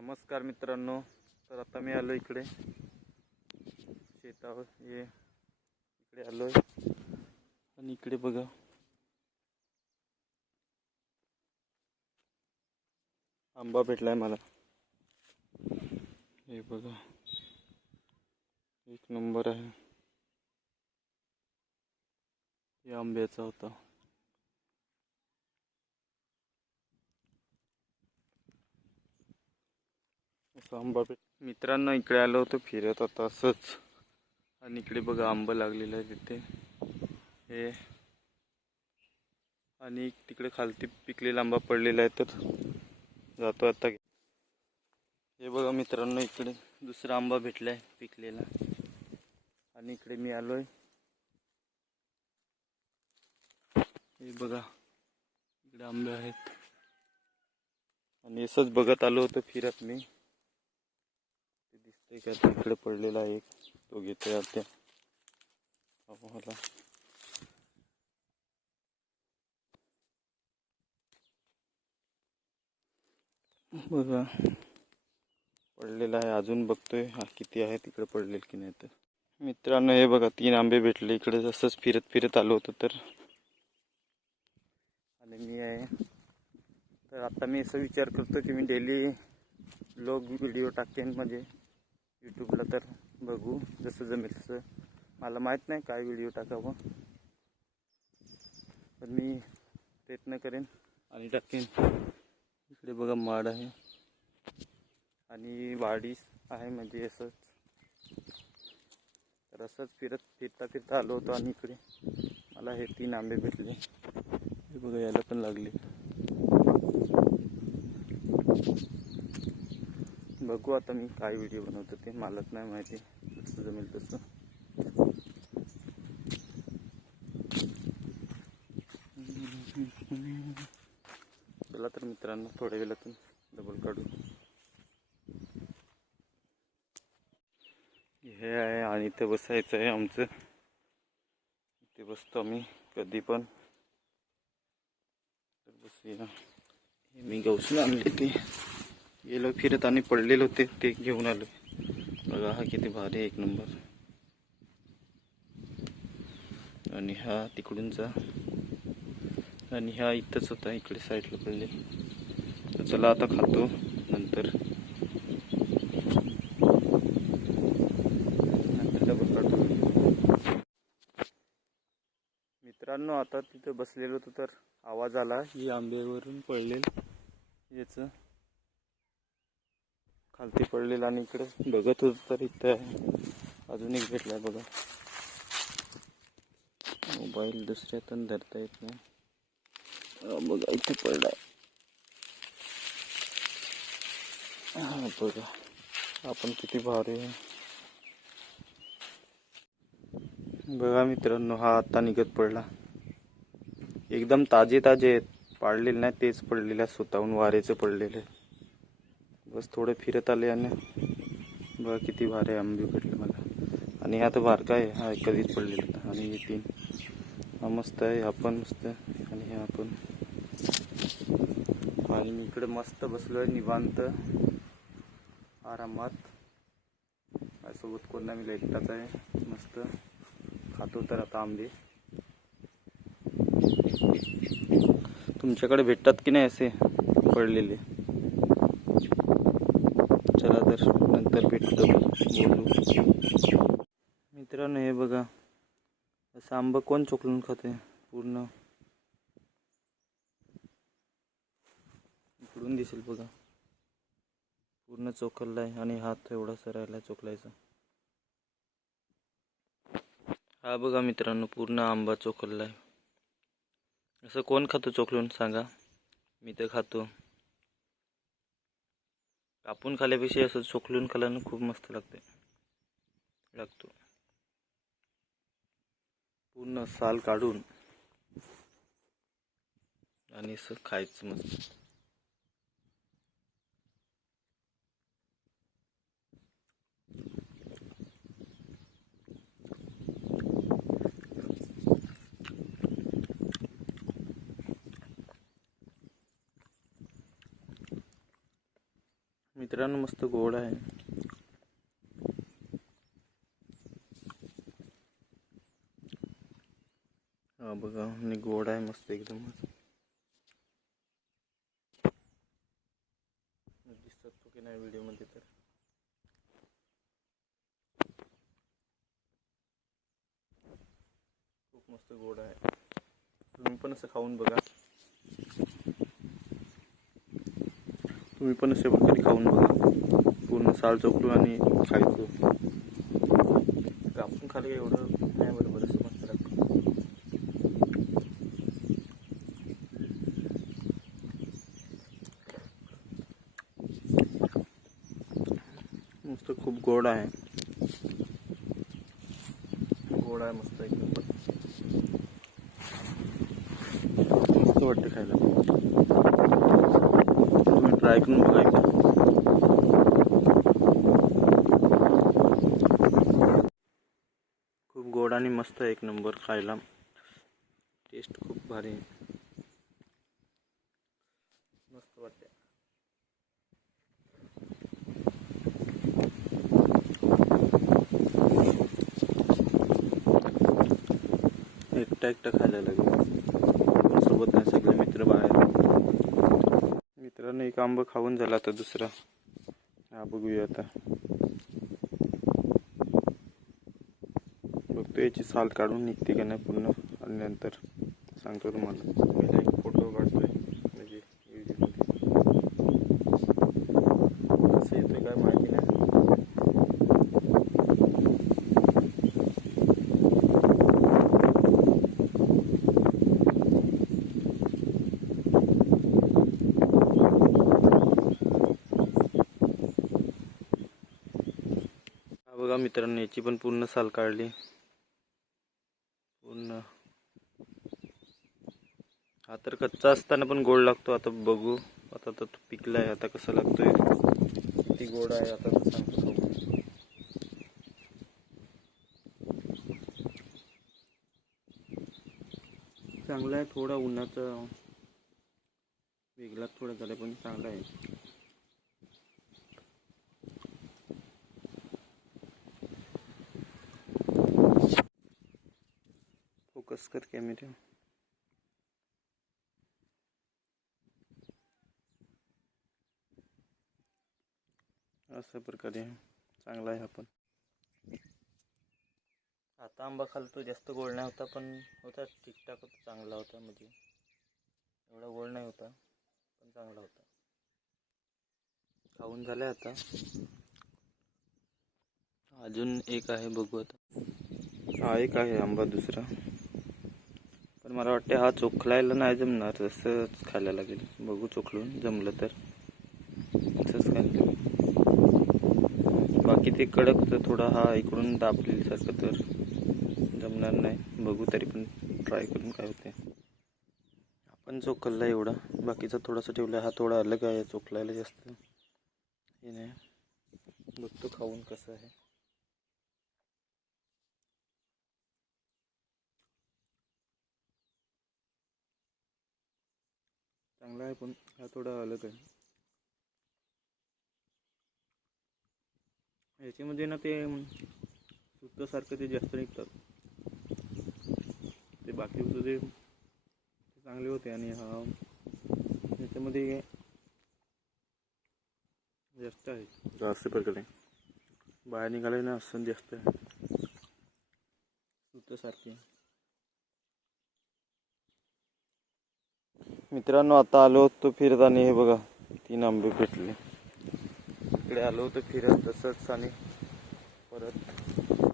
नमस्कार मित्रांनो. तर आता मी आलो इकडे शेतावर. इकडे आलोय आणि इकडे बघा आंबा भेटलाय मला. हे बघा एक नंबर आहे. हे आंब्याचा होता. आंबा मित्रांनो इकडे आलो होतो फिरत आता असंच, आणि इकडे बघा आंबा लागलेला आहे तिथे. हे आणि तिकडे खालती पिकलेला आंबा पडलेला आहे, तर जातो आता. हे बघा मित्रांनो इकडे दुसरा आंबा भेटलाय पिकलेला, आणि इकडे मी आलोय. हे बघा इकडे आंबे आहेत, आणि असंच बघत आलो होतो फिरत मी. दिसतंय का तिकडे पडलेला एक, तो घेतोय आता मला. बघा पडलेला आहे, अजून बघतोय हा किती आहे तिकडे पडलेल की नाही. तर मित्रांनो हे बघा 3 आंबे भेटले इकडे. असंच फिरत फिरत आलो होतो तर, आणि मी आहे. तर आता मी असं विचार करतो की मी डेली व्लॉग व्हिडिओ टाकेन, म्हणजे यूट्यूबला. तर बघू जसं जमेल तसं. मला माहीत नाही काय व्हिडिओ टाकावं, पण मी प्रयत्न करेन आणि टाकेन. इकडे बघा माड आहे आणि वाडी आहे, म्हणजे असंच. तर असंच फिरता आलो होतो, आणि इकडे मला हे 3 आंबे भेटले. हे बघा याला पण लागले. बघू आता मी काय व्हिडिओ बनवतो ते, मलाच नाही माहिती. जसं जमेल तसं. चला तर मित्रांनो थोड्या वेळातून डबल काढू. हे आहे, आणि इथे बसायचं आहे आमचं. इथे बसतो आम्ही कधी पण. तर बसूया. हे मी गवसून आणले, ते गेलो फिरत आणि पडलेले होते ते घेऊन आलो. बघा हा किती भारी, एक नंबर. आणि हा तिकडूनचा, आणि हा इथंच होता, इकडे साईडला पडले. तर चला आता खातो नंतर डबल काढतो. मित्रांनो आता तिथं बसलेलो होतो तर आवाज आला, ही आंब्यावरून पडलेल याचं खालती पडलेलं, आणि इकडे बघत होतो तर इथं आहे. अजून एक भेटलाय बघा. मोबाईल दुसऱ्यातून धरता येत नाही. बघा इथे पडलाय. बघा आपण किती भारी आहे. बघा मित्रांनो हा आता निघत पडला. एकदम ताजे आहेत, पाडलेले नाही, तेच पडलेले स्वतःहून वारेचं पडलेले. बस थोडे फिरत आले, आणि बघा किती भारी आंबे भेटले मला. आणि हा तर बारका आहे, हा कधीच पडलेला. आणि हे 3 हा मस्त आहे, हा पण मस्त आहे, आणि हा पण. आणि मी इकडे मस्त बसलोय निवांत आरामात. माझ्यासोबत कोण नाही, मी एकटाच आहे. मस्त खातो तर आता आंबे. तुमच्याकडे भेटतात की नाही असे पडलेले? चला तर नंतर भेटतो, बोलू. मित्रांनो हे बघा असं आंबा कोण चोकलून खाते. पूर्ण इकडून दिसेल बघा, पूर्ण चोखलला आहे, आणि हात एवढा राहिला चोखलायचा. हा बघा मित्रांनो पूर्ण आंबा चोखलला आहे. असं कोण खातो चोखलून सांगा? मी तर खातो. कापून खाल्यापेक्षा असं चोखलून खाल्यानं खूप मस्त लागतो. पूर्ण साल काढून आणि असं खायचं मस्त. मित्रांनो मस्त गोड आहे. हा बघा, आणि गोड आहे मस्त एकदम. दिसतात तो की नाही व्हिडिओ मध्ये तर. खूप मस्त गोड आहे. तुम्ही पण असं खाऊन बघा. तुम्ही पण अशा प्रकारे खाऊन बघा. पूर्ण साल चोखलो आणि खायचं. कापून खाली एवढं नाही बरोबर असं मस्त लागतं. मस्त खूप गोड आहे. गोड आहे मस्त एकदम. मस्त वाटते खायला. तुम्ही ट्राय करून बघा एकदा. खूप गोड आणि मस्त एक नंबर खायला. टेस्ट खूप भारी आहे. मस्त वाटते. एकटा खायला लागेल. सोबत नाही, सगळे मित्र बाहेर. मित्रांनो एक आंबा खाऊन झाला, आता दुसरा. हा बघूया आता. बघतो याची साल काढून निघते का नाही पूर्ण, आणि नंतर सांगतो तुम्हाला. पहिला एक फोटो काढतोय म्हणजे कसं येतोय काय माहिती नाही. बघा मित्रांनो, याची पण पूर्ण साल काढली पूर्ण. हा तर कच्चा असताना पण गोड लागतो. आता बघू, आता तर पिकलाय, आता कसं लागतोय, किती गोड आहे आता तर सांगतो. चांगला आहे. थोडा उन्हाचा वेगळा थोडा झाला पण चांगला आहे. फोकस कर कॅमेरा. अशा प्रकारे चांगला आहे. आपण आता आंबा खालतो, जास्त गोड नाही होता, पण होता ठीकठाक होता, चांगला होता. म्हणजे एवढा गोड नाही होता, पण चांगला होता. खाऊन झालं आता. अजून एक आहे, बघू आता. हा एक आहे आंबा दुसरा, पण मला वाटते हा चोखलायला नाही जमणार, तसंच खायला लागेल. बघू चोखलून जमलं तर तसंच खायला. बाकी ते कडक तर थोडा हा इकडून दाबलेल्यासारखं तर जमणार नाही. बघू तरी पण ट्राय करून काय होते. आपण चोखला एवढा, बाकीचा थोडासा ठेवला. हा थोडा अलग आहे, चोखलायला जास्त हे नाही. बघतो खाऊन कसं आहे. चांगला आहे, पण हा थोडा अलग आहे. याच्यामध्ये ना ते सुतासारखं ते जास्त निघतात. ते बाकी होतं ते चांगले होते, आणि हा याच्यामध्ये जास्त आहे. जास्त प्रकारे बाहेर निघाले ना, असं जास्त आहे सुतासारखे. मित्रांनो आता आलो होतो फिरत, आणि हे बघा 3 आंबे भेटले. इकडे आलो होतो फिरत तसंच, आणि परत